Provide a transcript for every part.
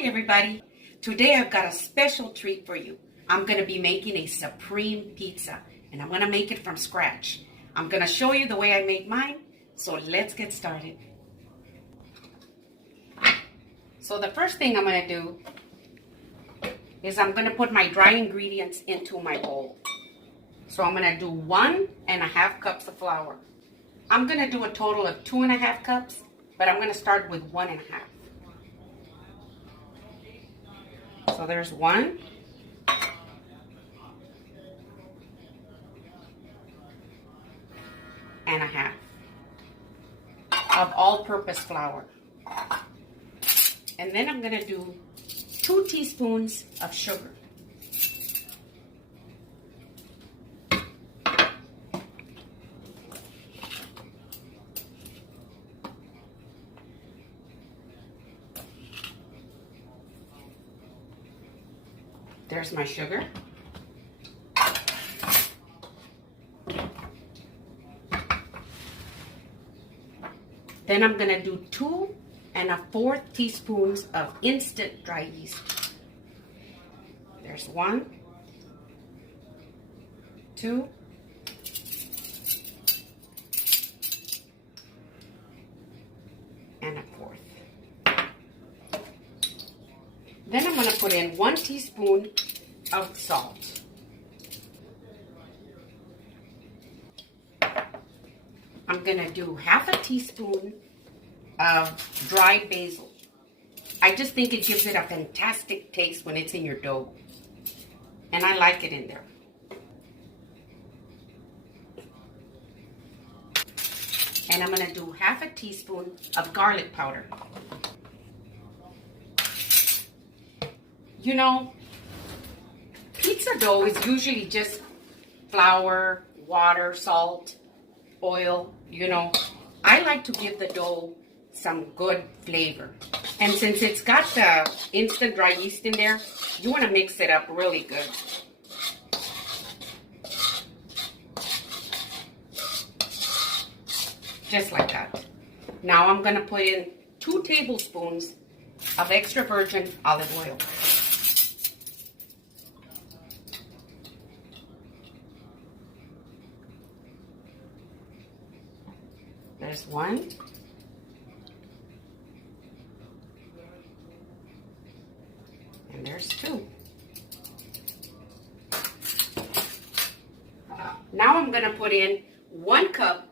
Hi everybody. Today I've got a special treat for you. I'm going to be making a supreme pizza and I'm going to make it from scratch. I'm going to show you the way I made mine, so let's get started. So the first thing I'm going to do is I'm going to put my dry ingredients into my bowl. So I'm going to do 1.5 cups of flour. I'm going to do a total of 2.5 cups, but I'm going to start with 1.5. So there's 1. And a half of all-purpose flour. And then I'm going to do 2 teaspoons of sugar. There's my sugar. Then I'm going to do 2 1/4 teaspoons of instant dry yeast. There's 1, 2, and 1/4. Then I'm going to put in 1 teaspoon of salt. I'm going to do 1/2 teaspoon of dried basil. I just think it gives it a fantastic taste when it's in your dough. And I like it in there. And I'm going to do 1/2 teaspoon of garlic powder. You know, pizza dough is usually just flour, water, salt, oil, you know. I like to give the dough some good flavor. And since it's got the instant dry yeast in there, you want to mix it up really good. Just like that. Now I'm going to put in 2 tablespoons of extra virgin olive oil. There's 1. And there's 2. Now I'm going to put in 1 cup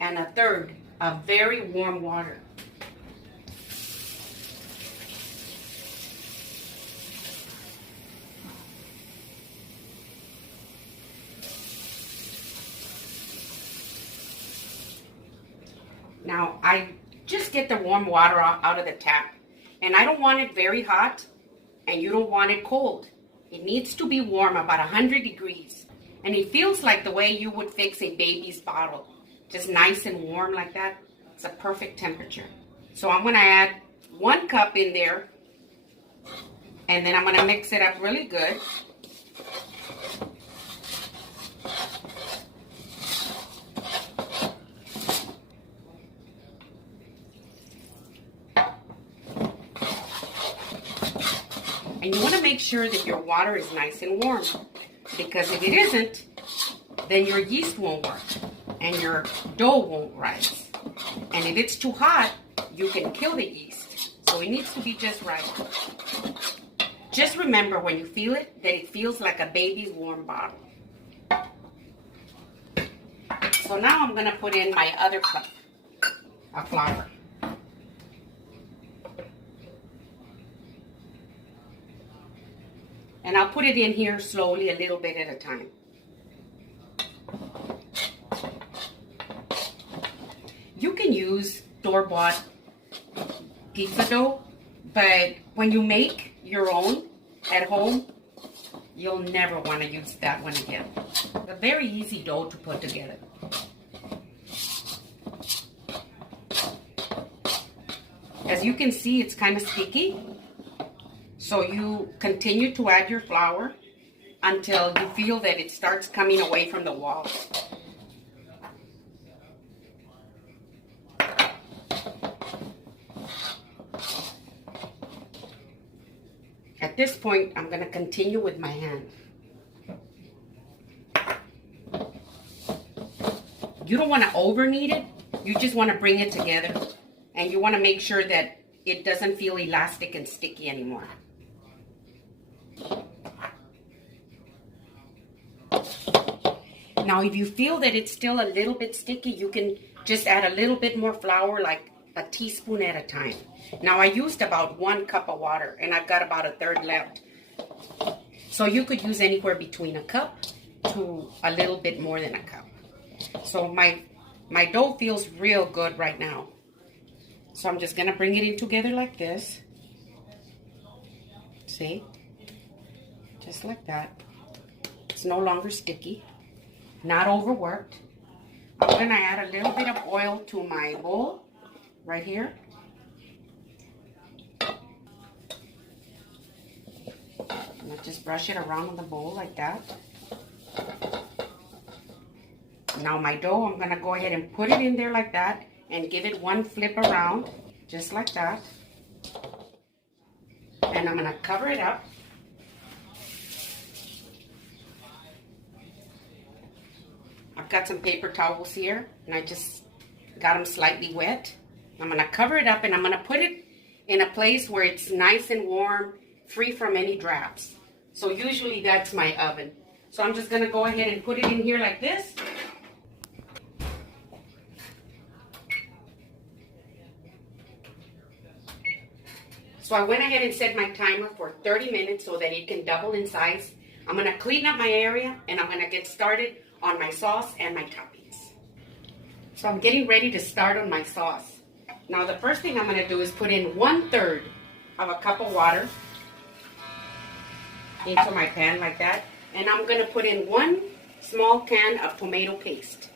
and 1/3 of very warm water. Now, I just get the warm water out of the tap. And I don't want it very hot, and you don't want it cold. It needs to be warm, about 100 degrees. And it feels like the way you would fix a baby's bottle. Just nice and warm like that. It's a perfect temperature. So I'm going to add 1 cup in there. And then I'm going to mix it up really good. And you want to make sure that your water is nice and warm, because if it isn't, then your yeast won't work and your dough won't rise. And if it's too hot, you can kill the yeast. So it needs to be just right. Just remember, when you feel it, that it feels like a baby's warm bottle. So now I'm going to put in my other cup of flour. And I'll put it in here slowly, a little bit at a time. You can use store-bought pizza dough, but when you make your own at home, you'll never want to use that one again. It's a very easy dough to put together. As you can see, it's kind of sticky. So you continue to add your flour until you feel that it starts coming away from the walls. At this point, I'm going to continue with my hand. You don't want to over knead it. You just want to bring it together. And you want to make sure that it doesn't feel elastic and sticky anymore. Now, if you feel that it's still a little bit sticky, you can just add a little bit more flour, like a teaspoon at a time. Now, I used about 1 cup of water, and I've got about 1/3 left. So you could use anywhere between a cup to a little bit more than a cup. So my dough feels real good right now. So I'm just gonna bring it in together like this. See? Just like that. It's no longer sticky. Not overworked. I'm gonna add a little bit of oil to my bowl right here. I'm gonna just brush it around on the bowl like that. Now my dough, I'm gonna go ahead and put it in there like that and give it 1 flip around, just like that. And I'm gonna cover it up. I've got some paper towels here, and I just got them slightly wet. I'm gonna cover it up, and I'm gonna put it in a place where it's nice and warm, free from any drafts. So usually that's my oven. So I'm just gonna go ahead and put it in here like this. So I went ahead and set my timer for 30 minutes so that it can double in size. I'm gonna clean up my area, and I'm gonna get started on my sauce and my toppings. So I'm getting ready to start on my sauce. Now the first thing I'm gonna do is put in 1/3 of a cup of water into my pan like that. And I'm gonna put in 1 small can of tomato paste.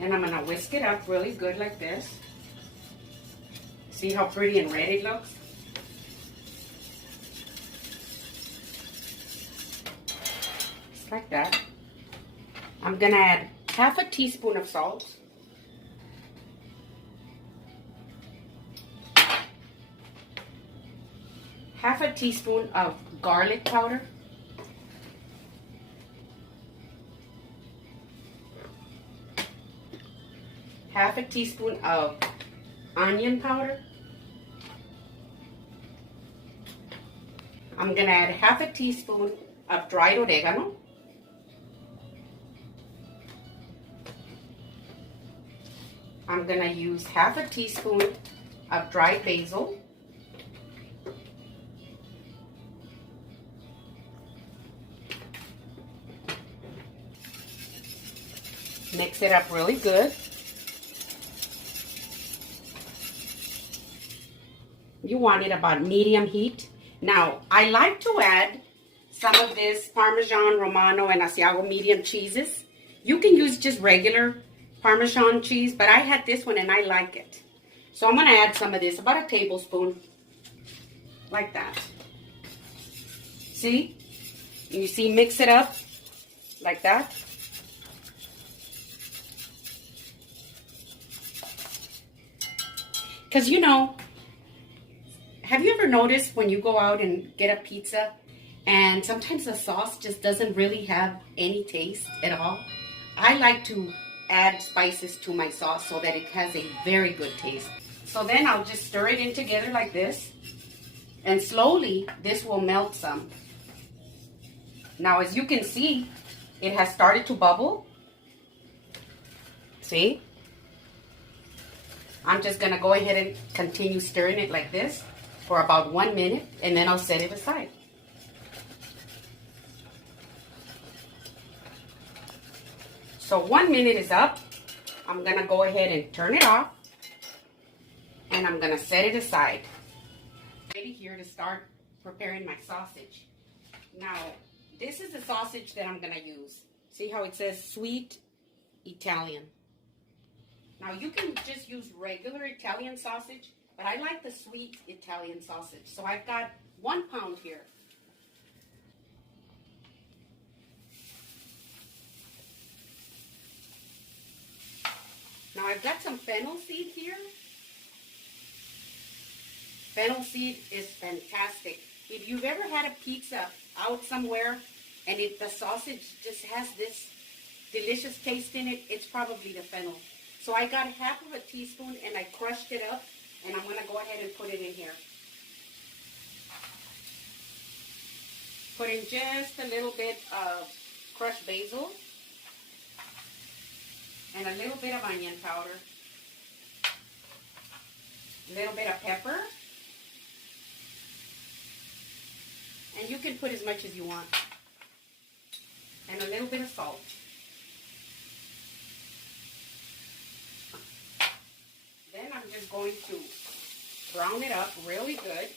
And I'm gonna whisk it up really good like this. See how pretty and red it looks? Just like that. I'm gonna add 1/2 teaspoon of salt. 1/2 teaspoon of garlic powder. 1/2 teaspoon of onion powder. I'm gonna add 1/2 teaspoon of dried oregano. I'm gonna use 1/2 teaspoon of dried basil. Mix it up really good. You want it about medium heat. Now, I like to add some of this Parmesan Romano and Asiago medium cheeses. You can use just regular Parmesan cheese, but I had this one and I like it. So I'm gonna add some of this, about a tablespoon, like that. See? You see, mix it up like that. Because you know, have you ever noticed when you go out and get a pizza and sometimes the sauce just doesn't really have any taste at all? I like to add spices to my sauce so that it has a very good taste. So then I'll just stir it in together like this, and slowly this will melt some. Now as you can see, it has started to bubble. See? I'm just gonna go ahead and continue stirring it like this for about 1 minute, and then I'll set it aside. So 1 minute is up. I'm gonna go ahead and turn it off, and I'm gonna set it aside. Ready here to start preparing my sausage. Now, this is the sausage that I'm gonna use. See how it says sweet Italian? Now you can just use regular Italian sausage, but I like the sweet Italian sausage. So I've got 1 pound here. Now I've got some fennel seed here. Fennel seed is fantastic. If you've ever had a pizza out somewhere and the sausage just has this delicious taste in it, it's probably the fennel. So I got half of a teaspoon and I crushed it up, and I'm going to go ahead and put it in here. Put in just a little bit of crushed basil and a little bit of onion powder, a little bit of pepper, and you can put as much as you want, and a little bit of salt. Then I'm just going to brown it up really good.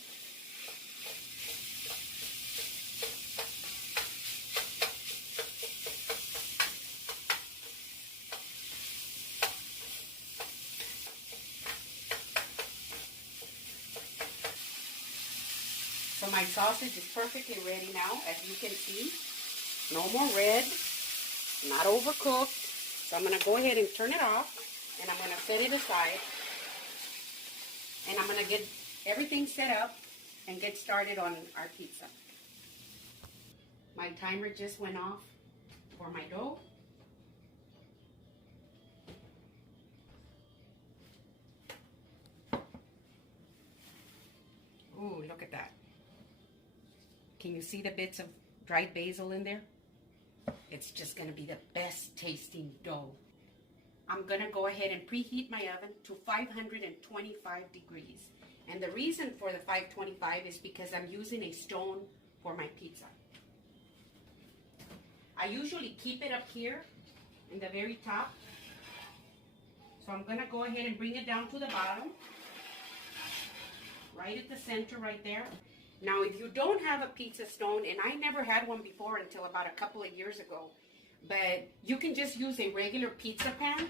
So my sausage is perfectly ready now, as you can see. No more red, not overcooked. So I'm going to go ahead and turn it off, and I'm going to set it aside. And I'm going to get everything set up and get started on our pizza. My timer just went off for my dough. Ooh, look at that. Can you see the bits of dried basil in there? It's just going to be the best tasting dough. I'm going to go ahead and preheat my oven to 525 degrees. And the reason for the 525 is because I'm using a stone for my pizza. I usually keep it up here in the very top. So I'm going to go ahead and bring it down to the bottom. Right at the center right there. Now, if you don't have a pizza stone, and I never had one before until about a couple of years ago, but you can just use a regular pizza pan,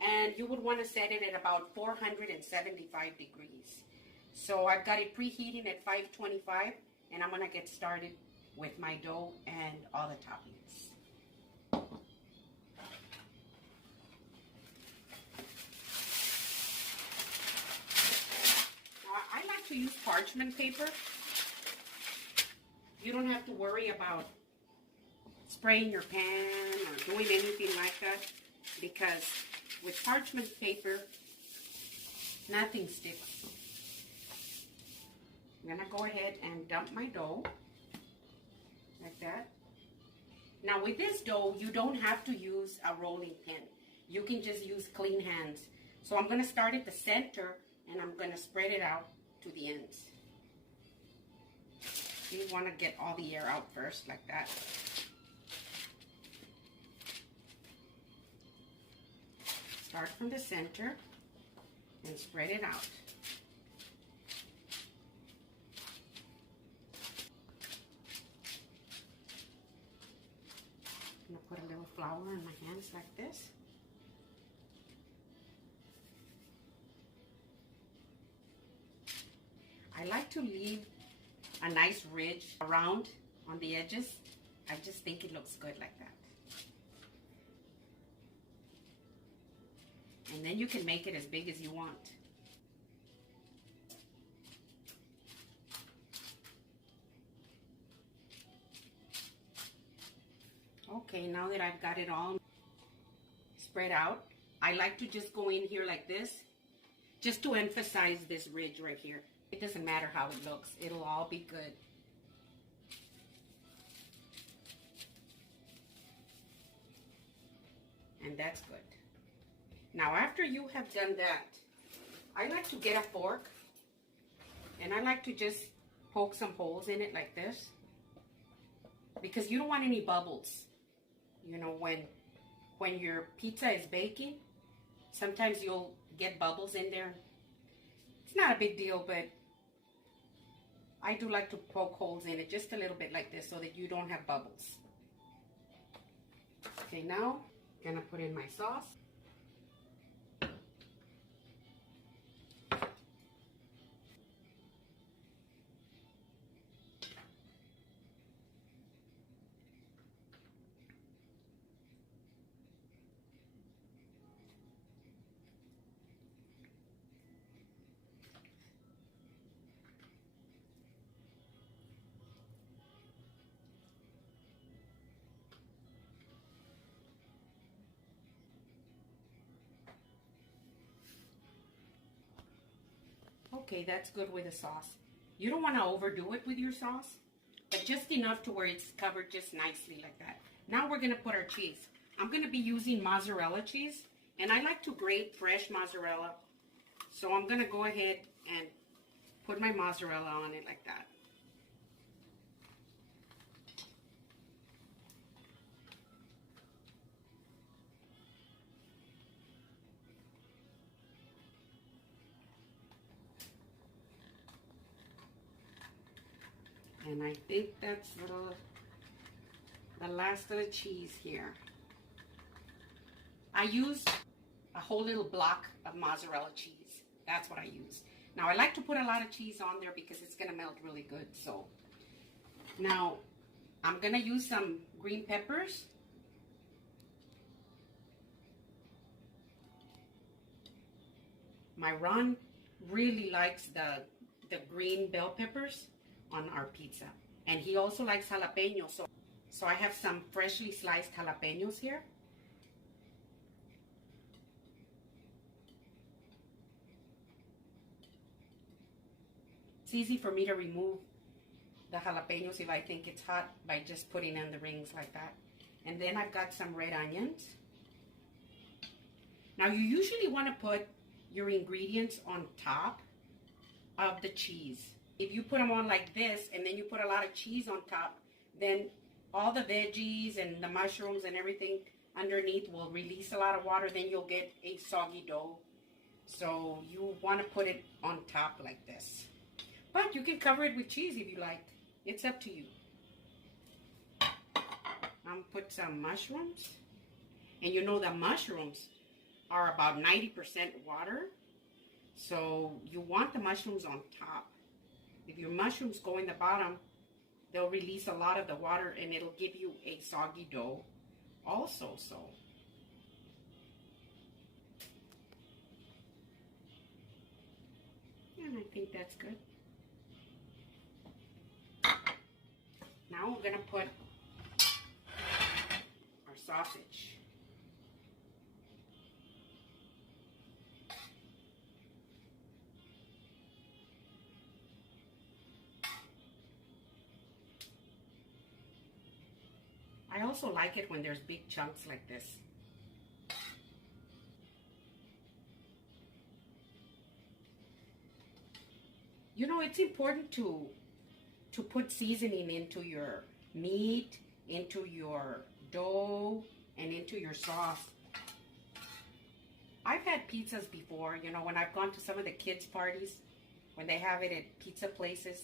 and you would want to set it at about 475 degrees. So I've got it preheating at 525, and I'm going to get started with my dough and all the toppings. Now, I like to use parchment paper. You don't have to worry about spraying your pan or doing anything like that, because with parchment paper, nothing sticks. I'm going to go ahead and dump my dough like that. Now with this dough, you don't have to use a rolling pin. You can just use clean hands. So I'm going to start at the center, and I'm going to spread it out to the ends. You want to get all the air out first, like that. Start from the center and spread it out. I'm going to put a little flour in my hands like this. I like to leave a nice ridge around on the edges. I just think it looks good like that. And then you can make it as big as you want. Okay, now that I've got it all spread out, I like to just go in here like this, just to emphasize this ridge right here. It doesn't matter how it looks, it'll all be good. And that's good. Now after you have done that, I like to get a fork, and I like to just poke some holes in it like this, because you don't want any bubbles. You know, when your pizza is baking, sometimes you'll get bubbles in there. It's not a big deal, but I do like to poke holes in it just a little bit like this so that you don't have bubbles. Okay, now I'm gonna put in my sauce. okay, that's good with the sauce. You don't want to overdo it with your sauce, but just enough to where it's covered just nicely like that. Now we're going to put our cheese. I'm going to be using mozzarella cheese, and I like to grate fresh mozzarella. So I'm going to go ahead and put my mozzarella on it like that. And I think that's the last of the cheese here. I use a whole little block of mozzarella cheese. That's what I use. Now I like to put a lot of cheese on there because it's gonna melt really good. So now I'm gonna use some green peppers. My Ron really likes the green bell peppers on our pizza, and he also likes jalapenos, so I have some freshly sliced jalapenos here. It's easy for me to remove the jalapenos if I think it's hot by just putting in the rings like that. And then I've got some red onions. Now you usually want to put your ingredients on top of the cheese. If you put them on like this and then you put a lot of cheese on top, then all the veggies and the mushrooms and everything underneath will release a lot of water. Then you'll get a soggy dough. So you want to put it on top like this. But you can cover it with cheese if you like. It's up to you. I'm gonna put some mushrooms. And you know the mushrooms are about 90% water. So you want the mushrooms on top. If your mushrooms go in the bottom, they'll release a lot of the water and it'll give you a soggy dough also. So and I think that's good. Now we're gonna put our sausage. I also like it when there's big chunks like this. You know, it's important to put seasoning into your meat, into your dough, and into your sauce. I've had pizzas before, you know, when I've gone to some of the kids' parties, when they have it at pizza places,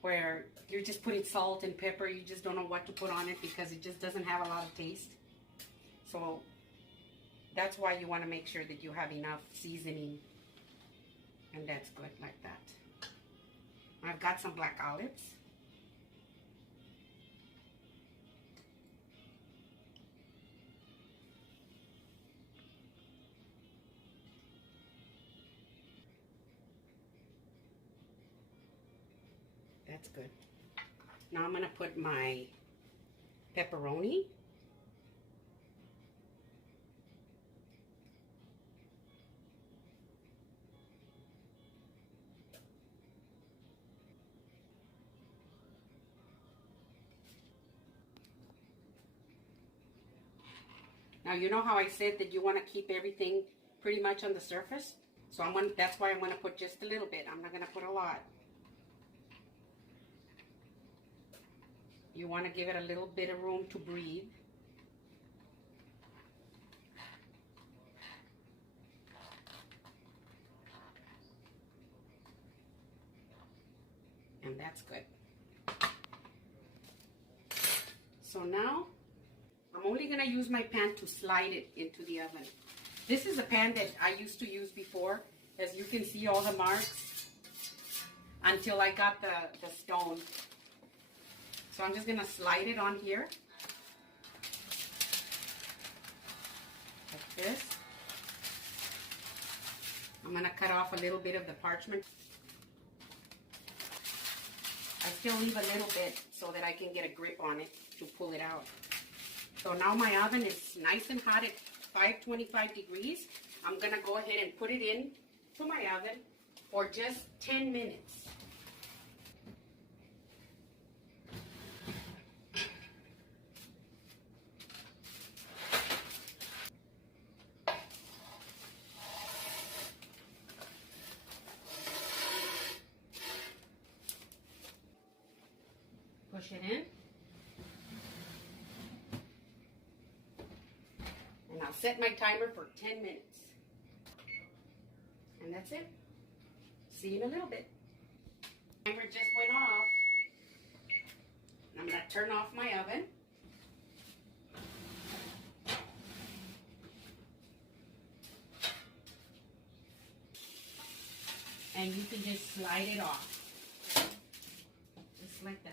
where you're just putting salt and pepper, you just don't know what to put on it because it just doesn't have a lot of taste. So that's why you want to make sure that you have enough seasoning, and that's good like that. I've got some black olives. That's good. Now I'm going to put my pepperoni. Now you know how I said that you want to keep everything pretty much on the surface? So that's why I'm going to put just a little bit. I'm not going to put a lot. You want to give it a little bit of room to breathe. And that's good. So now, I'm only going to use my pan to slide it into the oven. This is a pan that I used to use before. As you can see, all the marks until I got the stone. So I'm just going to slide it on here. Like this. I'm going to cut off a little bit of the parchment. I still leave a little bit so that I can get a grip on it to pull it out. So now my oven is nice and hot at 525 degrees. I'm going to go ahead and put it in to my oven. for just 10 minutes. Push it in. And I'll set my timer for 10 minutes. And that's it. See you in a little bit. Timer just went off. I'm going to turn off my oven. And you can just slide it off. Just like that.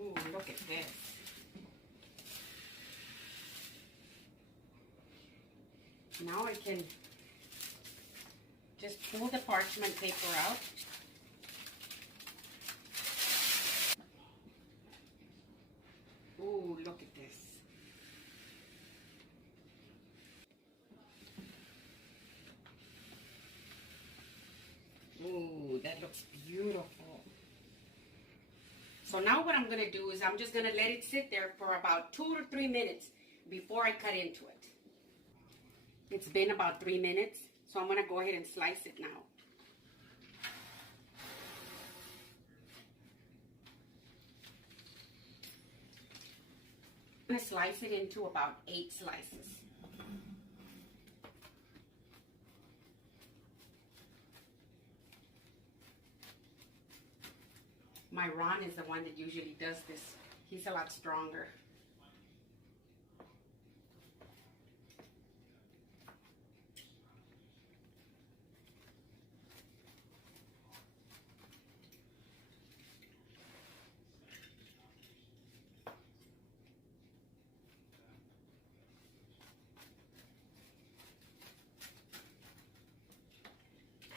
Ooh, look at this. Now I can just pull the parchment paper out. Ooh, look at this. Ooh, that looks beautiful. So now what I'm going to do is I'm just going to let it sit there for about 2 to 3 minutes before I cut into it. It's been about 3 minutes, so I'm going to go ahead and slice it now. I'm going to slice it into about 8 slices. My Ron is the one that usually does this. He's a lot stronger.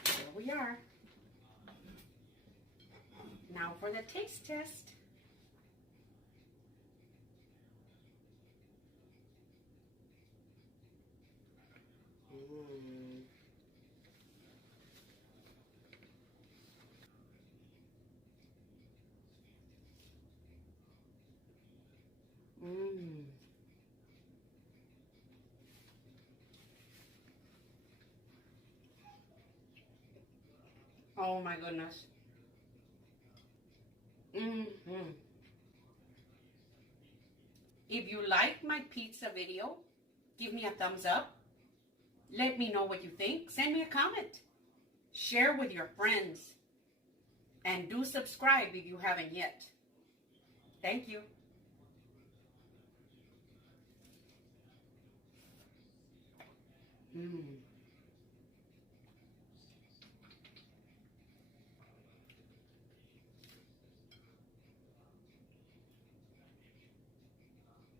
There we are. Now for the taste test. Oh my goodness. If you like my pizza video, give me a thumbs up. Let me know what you think. Send me a comment. Share with your friends. And do subscribe if you haven't yet. Thank you. Mmm.